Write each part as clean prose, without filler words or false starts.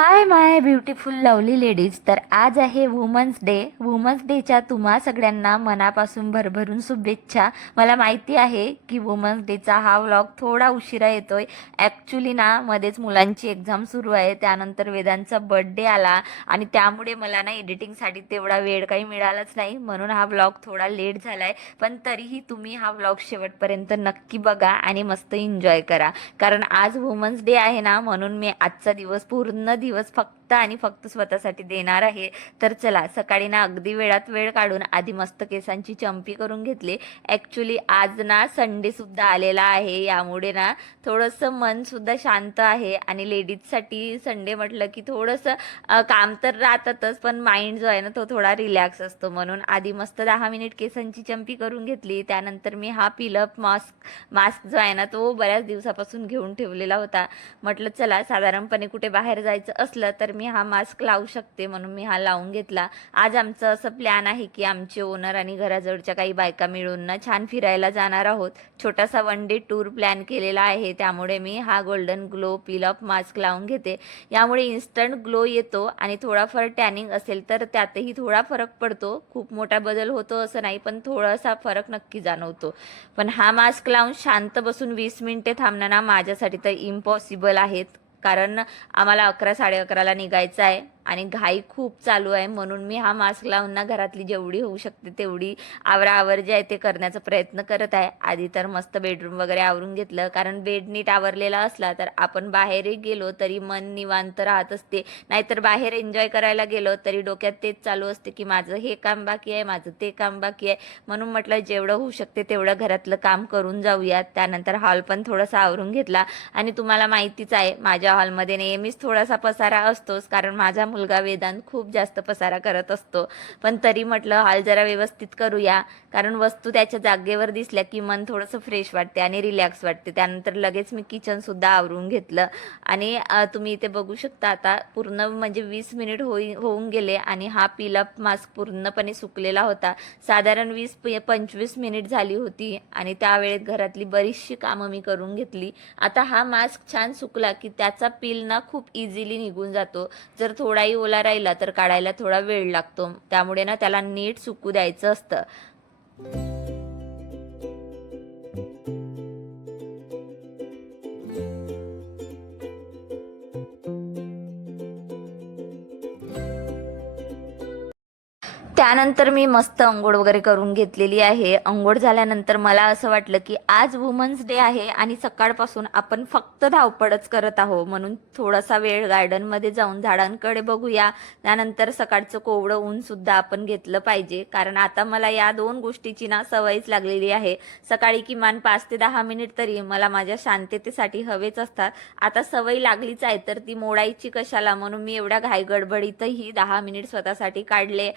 Hi my beautiful lovely ladies. तर आज आहे वुमन्स डे. वुमन्स डेच्या तुम्हा सगळ्यांना मनापासून भरभरून शुभेच्छा. मला माहिती आहे की वुमन्स डेचा हा व्लॉग थोडा उशिरा येतोय. ॲक्च्युली ना मध्येच मुलांची एक्झाम सुरू आहे, त्यानंतर वेदांचा बर्थडे आला आणि त्यामुळे मला ना एडिटिंगसाठी तेवढा वेळ काही मिळालाच नाही, म्हणून हा व्लॉग थोडा लेट झाला आहे. पण तरीही तुम्ही हा व्लॉग शेवटपर्यंत नक्की बघा आणि मस्त एन्जॉय करा, कारण आज वुमन्स डे आहे ना, म्हणून मी आजचा दिवस पूर्ण दिवस फक्त आणि फक्त स्वतःसाठी देणार आहे. तर चला, सकाळी ना अगदी वेळात वेळ काढून आधी मस्त केसांची चंपी करून घेतली. ॲक्च्युली आज ना संडे सुद्धा आलेला आहे, यामुळे ना थोडंसं मन सुद्धा शांत आहे. आणि लेडीजसाठी संडे म्हटलं की थोडंसं काम तर राहतातच, पण माइंड जो आहे ना तो थोडा रिलॅक्स असतो. म्हणून आधी मस्त 10 मिनिट केसांची चंपी करून घेतली. त्यानंतर मी हा पिलअप मास्क जो आहे ना तो बऱ्याच दिवसापासून घेऊन ठेवलेला होता. म्हटलं चला, साधारणपणे कुठे बाहेर जायचं असलं तर मी हा मास्क लावू शकते, म्हणून मी हा लावून घेतला. आज आमचं असं प्लॅन आहे की आमचे ओनर आणि घराजवळच्या काही बायका मिळून ना छान फिरायला जाणार आहोत. छोटासा वन डे टूर प्लॅन केलेला आहे, त्यामुळे मी हा golden glow peel of mask लावून घेते. यामुळे इन्स्टंट ग्लो येतो आणि थोडाफार टॅनिंग असेल तर त्यातही थोडा फरक पडतो. खूप मोठा बदल होतो असं नाही, पण थोडासा फरक नक्की जाणवतो. पण हा मास्क लावून शांत बसून 20 मिनिटे थांबणं ना माझ्यासाठी तर इम्पॉसिबल आहेत, कारण आम्हाला 11 साडे 11ला निघायचं आहे आणि घाई खूप चालू आहे. म्हणून मी हा मास्क लावून ना घरातली जेवढी होऊ शकते तेवढी आवराआवर जे आहे ते करण्याचा प्रयत्न करत आहे. आधी तर मस्त बेडरूम वगैरे आवरून घेतलं, कारण बेड नीट आवरलेला असला तर आपण बाहेरही गेलो तरी मन निवांत राहत असते. नाहीतर बाहेर एन्जॉय करायला गेलो तरी डोक्यात तेच चालू असते की माझं हे काम बाकी आहे, माझं ते काम बाकी आहे. म्हणून म्हटलं जेवढं होऊ शकते तेवढं घरातलं काम करून जाऊयात. त्यानंतर हॉल पण थोडासा आवरून घेतला. आणि तुम्हाला माहितीच आहे माझ्या हॉलमध्ये नेहमीच थोडासा पसारा असतोच, कारण माझा मुलगा वेदांत खूप जास्त पसारा करत असतो. पण तरी म्हटलं हॉल जरा व्यवस्थित करूया, कारण वस्तू त्याच्या जागेवर दिसल्या की मन थोडंसं फ्रेश वाटते आणि रिलॅक्स वाटते. त्यानंतर लगेच मी किचनसुद्धा आवरून घेतलं. आणि तुम्ही इथे बघू शकता, आता पूर्ण म्हणजे 20 मिनिट होऊन गेले आणि हा पीलअप मास्क पूर्णपणे सुकलेला होता. साधारण 20-25 मिनिट झाली होती आणि त्यावेळेत घरातली बरीचशी कामं मी करून घेतली. आता हा मास्क छान सुकला की त्याचा पील ना खूप इझिली निघून जातो. जर थोडाही ओला राहिला तर काढायला थोडा वेळ लागतो, त्यामुळे ना त्याला नीट सुकू द्यायचं असतं. त्यानंतर मी मस्त अंघोळ वगैरे करून घेतलेली आहे. अंघोळ झाल्यानंतर मला असं वाटलं की आज वुमन्स डे आहे आणि सकाळपासून आपण फक्त धावपळच करत आहोत, म्हणून थोडासा वेळ गार्डनमध्ये जाऊन झाडांकडे बघूया. त्यानंतर सकाळचं कोवळं ऊन सुद्धा आपण घेतलं पाहिजे, कारण आता मला या दोन गोष्टीची ना सवयच लागलेली आहे. सकाळी किमान 5 ते 10 मिनिट तरी मला माझ्या शांततेसाठी हवेच असतात. आता सवय लागलीच आहे तर ती मोडायची कशाला, म्हणून मी एवढ्या घाई गडबडीतही 10 मिनिट स्वतःसाठी काढले.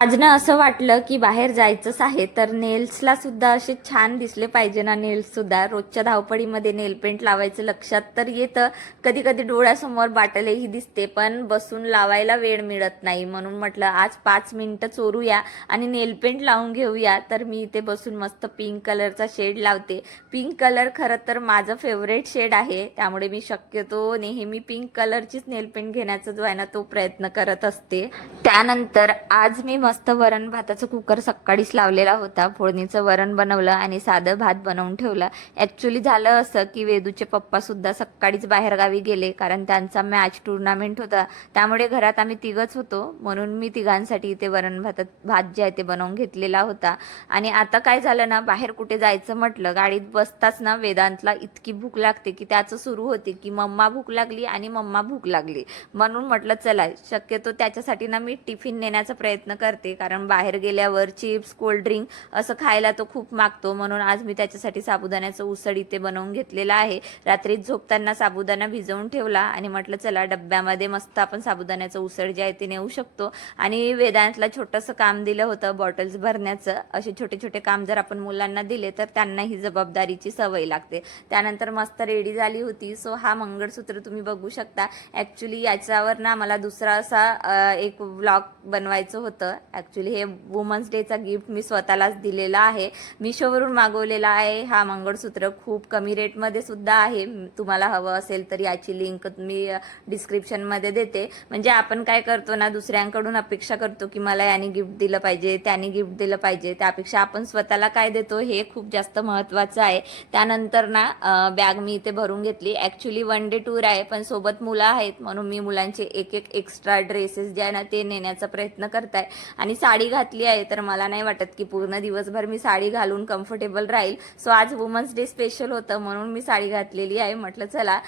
आज ना असं वाटलं की बाहेर जायचंच आहे, तर नेल्सला सुद्धा असे छान दिसले पाहिजे ना. नेल्स सुद्धा रोजच्या धावपळीमध्ये नेल पेंट लावायचं लक्षात तर येतं, कधी कधी डोळ्यासमोर बाटलही दिसते, पण बसून लावायला वेळ मिळत नाही. म्हणून म्हटलं आज 5 मिनिटं चोरूया आणि नेल पेंट लावून घेऊया. तर मी इथे बसून मस्त पिंक कलरचा शेड लावते. पिंक कलर खरं तर माझं फेवरेट शेड आहे, त्यामुळे मी शक्यतो नेहमी पिंक कलरचीच नेल पेंट घेण्याचा जो आहे ना तो प्रयत्न करत असते. त्यानंतर आज मी मस्त वरण भाताचं कुकर सकाळीच लावलेला होता. फोडणीचं वरण बनवलं आणि साधं भात बनवून ठेवलं. ॲक्च्युली झालं असं की वेदूचे पप्पा सुद्धा सकाळीच बाहेरगावी गेले, कारण त्यांचा मॅच टुर्नामेंट होता. त्यामुळे घरात आम्ही तिघच होतो, म्हणून मी तिघांसाठी इथे भात जे आहे ते बनवून घेतलेला होता. आणि आता काय झालं ना, बाहेर कुठे जायचं म्हटलं गाडीत बसताच ना वेदांतला इतकी भूक लागते की त्याचं सुरू होते की मम्मा भूक लागली आणि मम्मा भूक लागली. म्हणून म्हटलं चला, शक्यतो त्याच्यासाठी ना मी टिफिन नेण्याचा प्रयत्न करते, कारण बाहेर गेल्यावर चिप्स कोल्ड्रिंक असं खायला तो खूप मागतो. म्हणून आज मी त्याच्यासाठी साबुदाण्याचं उसळ इथे बनवून घेतलेला आहे. रात्री झोपताना साबुदाणा भिजवून ठेवला आणि म्हटलं चला डब्यामध्ये मस्त आपण साबुदाण्याचं उसळ जे आहे ते नेऊ शकतो. आणि वेदांतला छोटंसं काम दिलं होतं बॉटल्स भरण्याचं. असे छोटे छोटे काम जर आपण मुलांना दिले तर त्यांना ही जबाबदारीची सवय लागते. त्यानंतर मस्त रेडी झाली होती. सो हा मंगळसूत्र तुम्ही बघू शकता. ॲक्च्युली याच्यावर ना मला दुसरा असा एक व्लॉग बनवायचं होतं. ॲक्च्युली हे वुमन्स डेचा गिफ्ट मी स्वतःलाच दिलेला आहे, मिशोवरून मागवलेला आहे. हा मंगळसूत्र खूप कमी रेटमध्ये सुद्धा आहे. तुम्हाला हवं असेल तर याची लिंक मी डिस्क्रिप्शनमध्ये देते. म्हणजे आपण काय करतो ना, दुसऱ्यांकडून अपेक्षा करतो की मला याने गिफ्ट दिलं पाहिजे, त्याने गिफ्ट दिलं पाहिजे, त्यापेक्षा आपण स्वतःला काय देतो हे खूप जास्त महत्त्वाचं आहे. त्यानंतर ना बॅग मी इथे भरून घेतली. ॲक्च्युली वन डे टूर आहे, पण सोबत मुलं आहेत म्हणून मी मुलांचे एक एक एक्स्ट्रा ड्रेसेस जे आहे ना ते नेण्याचा प्रयत्न करत आहे. आणि साडी घातली आहे तर मला नाही वाटत की पूर्ण दिवसभर मी साडी घालून कम्फर्टेबल राहील. सो आज वुमन्स डे स्पेशल होतं म्हणून मी साडी घातलेली आहे. म्हटलं चला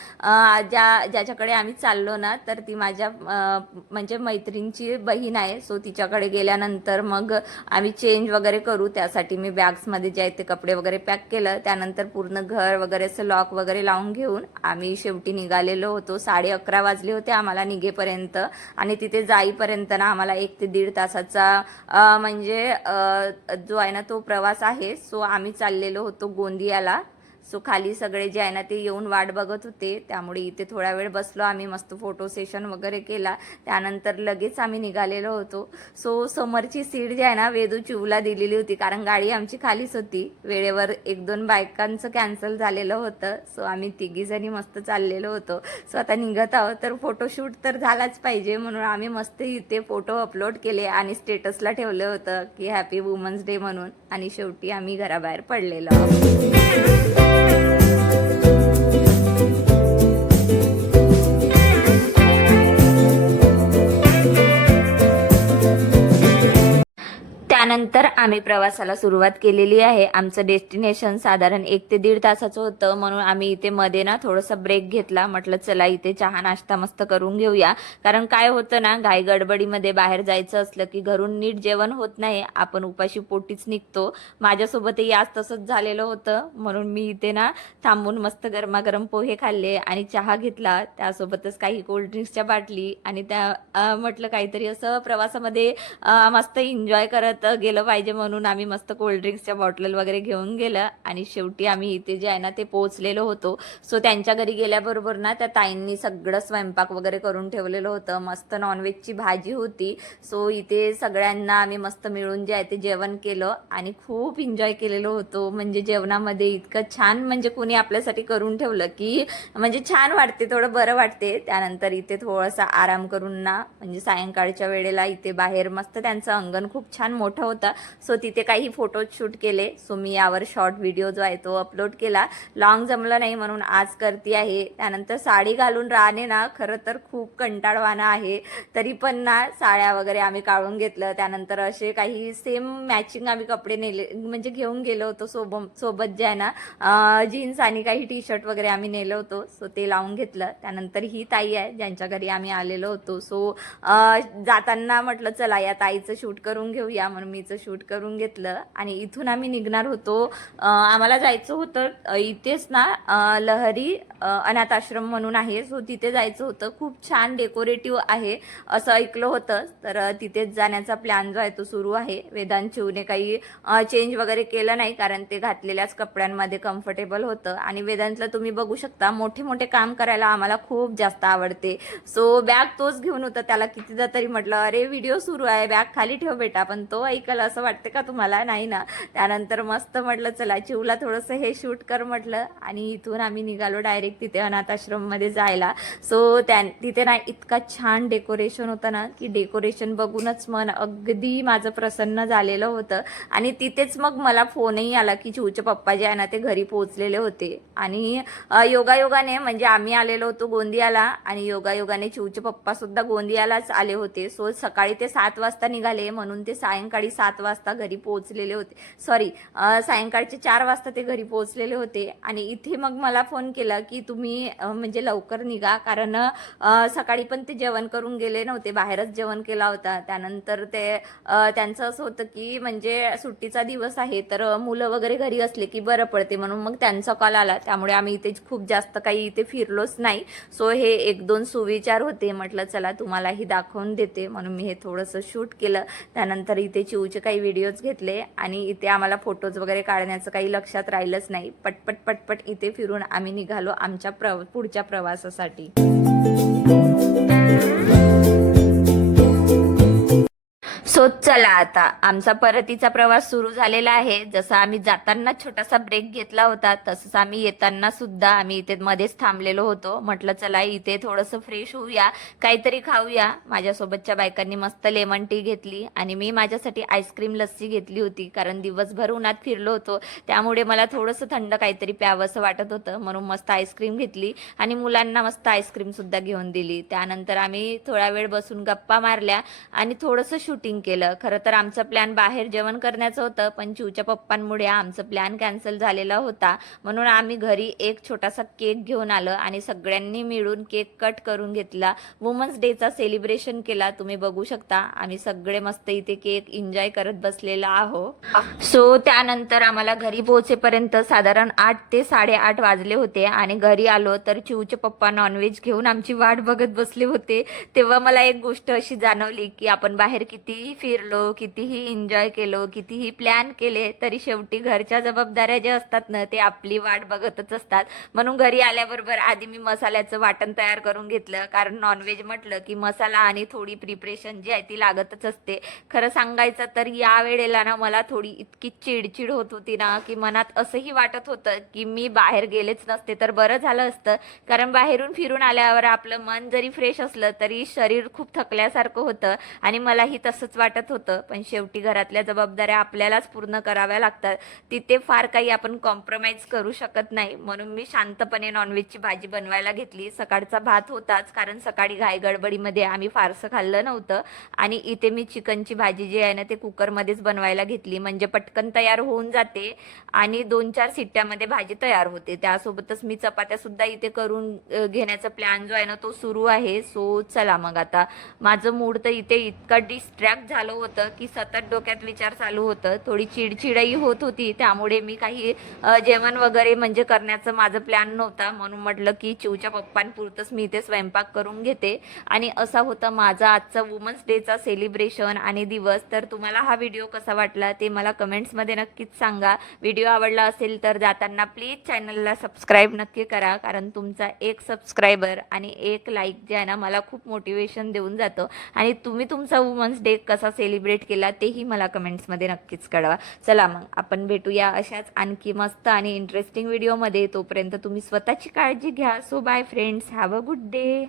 ज्याच्याकडे आम्ही चाललो ना तर ती माझ्या म्हणजे मैत्रिणीची बहीण आहे. सो तिच्याकडे गेल्यानंतर मग आम्ही चेंज वगैरे करू. त्यासाठी मी बॅग्समध्ये जे आहे ते कपडे वगैरे पॅक केलं. त्यानंतर पूर्ण घर वगैरे असं लॉक वगैरे लावून घेऊन आम्ही शेवटी निघालेलो होतो. 11:30 वाजले होते आम्हाला निघेपर्यंत. आणि तिथे जाईपर्यंत ना आम्हाला 1 ते 1.5 तासाचा म्हणजे जो आहे ना तो प्रवास आहे. सो आम्ही चाललेलो होतो गोंदियाला. सो खाली सगळे जे आहे ना ते येऊन वाट बघत होते, त्यामुळे इथे थोडा वेळ बसलो आम्ही, मस्त फोटो सेशन वगैरे केला. त्यानंतर लगेच आम्ही निघालेलो होतो. सो समोरची सीट जी आहे ना वेदू चिवला दिलेली होती, कारण गाडी आमची खालीच होती. वेळेवर 1-2 बायकांचं कॅन्सल झालेलं होतं. सो आम्ही तिघीजणी मस्त चाललेलो होतो. सो आता निघत आहोत तर फोटोशूट तर झालाच पाहिजे म्हणून आम्ही मस्त इथे फोटो अपलोड केले आणि स्टेटसला ठेवलं होतं की हॅपी वुमन्स डे म्हणून. आणि शेवटी आम्ही घराबाहेर पडलेलो आहोत. त्यानंतर आम्ही प्रवासाला सुरुवात केलेली आहे. आमचं डेस्टिनेशन साधारण 1 ते 1.5 तासाचं होतं म्हणून आम्ही इथे मध्ये ना थोडासा ब्रेक घेतला. म्हटलं चला इथे चहा नाश्ता मस्त करून घेऊया, कारण काय होतं ना घाई गडबडीमध्ये बाहेर जायचं असलं की घरून नीट जेवण होत नाही, आपण उपाशी पोटीच निघतो. माझ्यासोबतही आज तसंच झालेलं होतं म्हणून मी इथे ना थांबून मस्त गरमागरम पोहे खाल्ले आणि चहा घेतला, त्यासोबतच काही कोल्ड्रिंक्सच्या बाटली आणि त्या म्हटलं काहीतरी असं प्रवासामध्ये मस्त एन्जॉय करत गेलं पाहिजे म्हणून आम्ही मस्त कोल्ड्रिंक्सच्या बॉटल वगैरे घेऊन गेलं. आणि शेवटी आम्ही इथे जे आहे ना ते पोहोचलेलो होतो. सो त्यांच्या घरी गेल्याबरोबर ना त्या ताईंनी सगळं स्वयंपाक वगैरे करून ठेवलेलं होतं. मस्त नॉनव्हेजची भाजी होती. सो इथे सगळ्यांना आम्ही मस्त मिळून जे आहे ते जेवण केलं आणि खूप एन्जॉय केलेलो होतो. म्हणजे जेवणामध्ये इतकं छान म्हणजे कोणी आपल्यासाठी करून ठेवलं की म्हणजे छान वाटते, थोडं बरं वाटते. त्यानंतर इथे थोडासा आराम करून ना म्हणजे सायंकाळच्या वेळेला इथे बाहेर मस्त त्यांचं अंगण खूप छान मोठं होता. सो तिथे काही फोटो शूट केले. सो मी यावर शॉर्ट व्हिडिओ जो आहे तो अपलोड केला. लॉंग जमलं नाही म्हणून आज करते आहे. त्यानंतर साडी घालून राहणे ना खरं तर खूप कंटाळवाणं आहे, तरी पण ना साड्या वगैरे आम्ही काढून घेतलं. त्यानंतर असे काही सेम मॅचिंग आम्ही कपडे नेले म्हणजे घेऊन गेलो होतो. सोबत जे आहे ना जीन्स आणि काही टी शर्ट वगैरे आम्ही नेलं होतो. सो ते लावून घेतलं. त्यानंतर ही ताई आहे ज्यांच्या घरी आम्ही आलेलो होतो. सो जाताना म्हटलं चला या ताईचं शूट करून घेऊया म्हणून मीचं शूट करून घेतलं आणि इथून आम्ही निघणार होतो. आम्हाला जायचं होतं इथेच ना लहरी अनाथ आश्रम म्हणून आहे. सो तिथे जायचं होतं. खूप छान डेकोरेटिव्ह आहे असं ऐकलं होतं, तर तिथेच जाण्याचा प्लॅन जो आहे तो सुरू आहे. वेदांत चिवने काही चेंज वगैरे केलं नाही कारण ते घातलेल्याच कपड्यांमध्ये कम्फर्टेबल होतं. आणि वेदांतला तुम्ही बघू शकता मोठे मोठे काम करायला आम्हाला खूप जास्त आवडते. सो बॅग तोच घेऊन होता. त्याला कितीदा तरी म्हटलं अरे व्हिडिओ सुरू आहे बॅग खाली ठेव बेटा, पण तो ऐकलं असं वाटतं का तुम्हाला? नाही ना. त्यानंतर मस्त म्हटलं चला चिवला थोडंसं हे शूट कर म्हटलं आणि इथून आम्ही निघालो डायरेक्ट तिथे अनाथ आश्रममध्ये जायला. सो तिथे ना इतका छान डेकोरेशन होतं ना की डेकोरेशन बघूनच मन अगदी माझं प्रसन्न झालेलं होतं. आणि तिथेच मग मला फोनही आला की चिवचे पप्पा जे आहे ना ते घरी पोहोचलेले होते. आणि योगायोगाने म्हणजे आम्ही आलेलो होतो गोंदियाला आणि योगायोगाने चिवचे पप्पा सुद्धा गोंदियालाच आले होते. सो सकाळी ते 7 वाजता निघाले म्हणून ते सायंकाळी 7 वाजता घरी पोहोचलेले होते. सॉरी सायंकाळचे 4 वाजता ते घरी पोहोचलेले होते. आणि इथे मग मला फोन केला की तुम्ही म्हणजे लवकर निघा, कारण सकाळी पण ते जेवण करून गेले नव्हते, बाहेरच जेवण केला होता. त्यानंतर ते त्यांचं असं होतं की म्हणजे सुट्टीचा दिवस आहे तर मुलं वगैरे घरी असले की बरं पडते म्हणून मग त्यांचा कॉल आला. त्यामुळे आम्ही इथे खूप जास्त काही इथे फिरलोच नाही. सो हे 1-2 सुविचार होते. म्हटलं चला तुम्हालाही दाखवून देते म्हणून मी हे थोडंसं शूट केलं. त्यानंतर इथे चिवचे काही व्हिडिओज घेतले आणि इथे आम्हाला फोटोज वगैरे काढण्याचं काही लक्षात राहिलंच नाही. पटपट पटपट इथे फिरून आम्ही निघालो आमच्या पुढच्या प्रवासासाठी. सो चला आता आमचा परतीचा प्रवास सुरू झालेला आहे. जसं आम्ही जाताना छोटासा ब्रेक घेतला होता तसंच आम्ही येताना सुद्धा आम्ही इथे मध्येच थांबलेलो होतो. म्हटलं चला इथे थोडंसं फ्रेश होऊया, काहीतरी खाऊया. माझ्यासोबतच्या बायकांनी मस्त लेमन टी घेतली आणि मी माझ्यासाठी आईस्क्रीम लस्सी घेतली होती, कारण दिवसभर उन्हात फिरलो होतो त्यामुळे मला थोडंसं थंड काहीतरी प्यावंसं वाटत होतं, म्हणून मस्त आईस्क्रीम घेतली आणि मुलांना मस्त आईस्क्रीम सुद्धा घेऊन दिली. त्यानंतर आम्ही थोडा वेळ बसून गप्पा मारल्या आणि थोडंसं शूटिंग केलं. खरं तर आमचं प्लॅन बाहेर जेवण करण्याचं होतं, पण चिवच्या पप्पांमुळे आमचं प्लॅन कॅन्सल झालेला होता, म्हणून आम्ही घरी एक छोटासा केक घेऊन आलो आणि सगळ्यांनी मिळून केक कट करून घेतला. वुमन्स डेचा सेलिब्रेशन केला. तुम्ही बघू शकता आम्ही सगळे मस्त इथे केक एन्जॉय करत बसलेला आहो. सो त्यानंतर आम्हाला घरी पोहोचेपर्यंत साधारण 8 ते 8:30 वाजले होते आणि घरी आलो तर चिवचे पप्पा नॉनव्हेज घेऊन आमची वाट बघत बसले होते. तेव्हा मला एक गोष्ट अशी जाणवली की आपण बाहेर कितीही फिरलो, कितीही एन्जॉय केलो, कितीही प्लॅन केले, तरी शेवटी घरच्या जबाबदाऱ्या ज्या असतात ना ते आपली वाट बघतच असतात. म्हणून घरी आल्याबरोबर आधी मी मसाल्याचं वाटण तयार करून घेतलं, कारण नॉनव्हेज म्हटलं की मसाला आणि थोडी प्रिपरेशन जी आहे ती लागतच असते. खरं सांगायचं तर या वेळेला ना मला थोडी इतकी चिडचिड होत होती ना की मनात असंही वाटत होतं की मी बाहेर गेलेच नसते तर बरं झालं असतं, कारण बाहेरून फिरून आल्यावर आपलं मन जरी फ्रेश असलं तरी शरीर खूप थकल्यासारखं होतं आणि मलाही तसंच वाटत होतं. पण शेवटी घरातल्या जबाबदाऱ्या आपल्यालाच पूर्ण कराव्या लागतात, तिथे फार काही आपण कॉम्प्रोमाइज करू शकत नाही. म्हणून मी शांतपणे नॉनव्हेजची भाजी बनवायला घेतली. सकाळचा भात होताच, कारण सकाळी घाई गडबडीमध्ये आम्ही फारसं खाल्लं नव्हतं आणि इथे मी चिकनची भाजी जी आहे ना ते कुकरमध्येच बनवायला घेतली, म्हणजे पटकन तयार होऊन जाते आणि 2-4 शिट्ट्यामध्ये भाजी तयार होते. त्यासोबतच मी चपात्या सुद्धा इथे करून घेण्याचा प्लॅन जो आहे ना तो सुरू आहे. सो चला मग आता माझं मूड तर इथे इतकं डिस्ट्रॅक्ट झालं होतं की सतत डोक्यात विचार चालू होतं, थोडी चिडचिडही होत होती. त्यामुळे मी काही जेवण वगैरे म्हणजे करण्याचं माझं प्लॅन नव्हता, म्हणून म्हटलं की चिवच्या पप्पांपुरतंच मी इथे स्वयंपाक करून घेते. आणि असा होता माझा आजचा वुमन्स डेचा सेलिब्रेशन आणि दिवस. तर तुम्हाला हा व्हिडिओ कसा वाटला ते मला कमेंट्समध्ये नक्कीच सांगा. व्हिडिओ आवडला असेल तर जाताना प्लीज चॅनलला सबस्क्राईब नक्की करा, कारण तुमचा एक सबस्क्रायबर आणि एक लाईक जे आहे ना मला खूप मोटिवेशन देऊन जातं. आणि तुम्ही तुमचा वुमन्स डे कसा सेलिब्रेट केला तेही मला कमेंट्समध्ये नक्कीच कळवा. चला मग आपण भेटूया अशाच आणखी मस्त आणि इंटरेस्टिंग व्हिडिओमध्ये. तोपर्यंत तुम्ही स्वतःची काळजी घ्या. So bye friends, have a good day.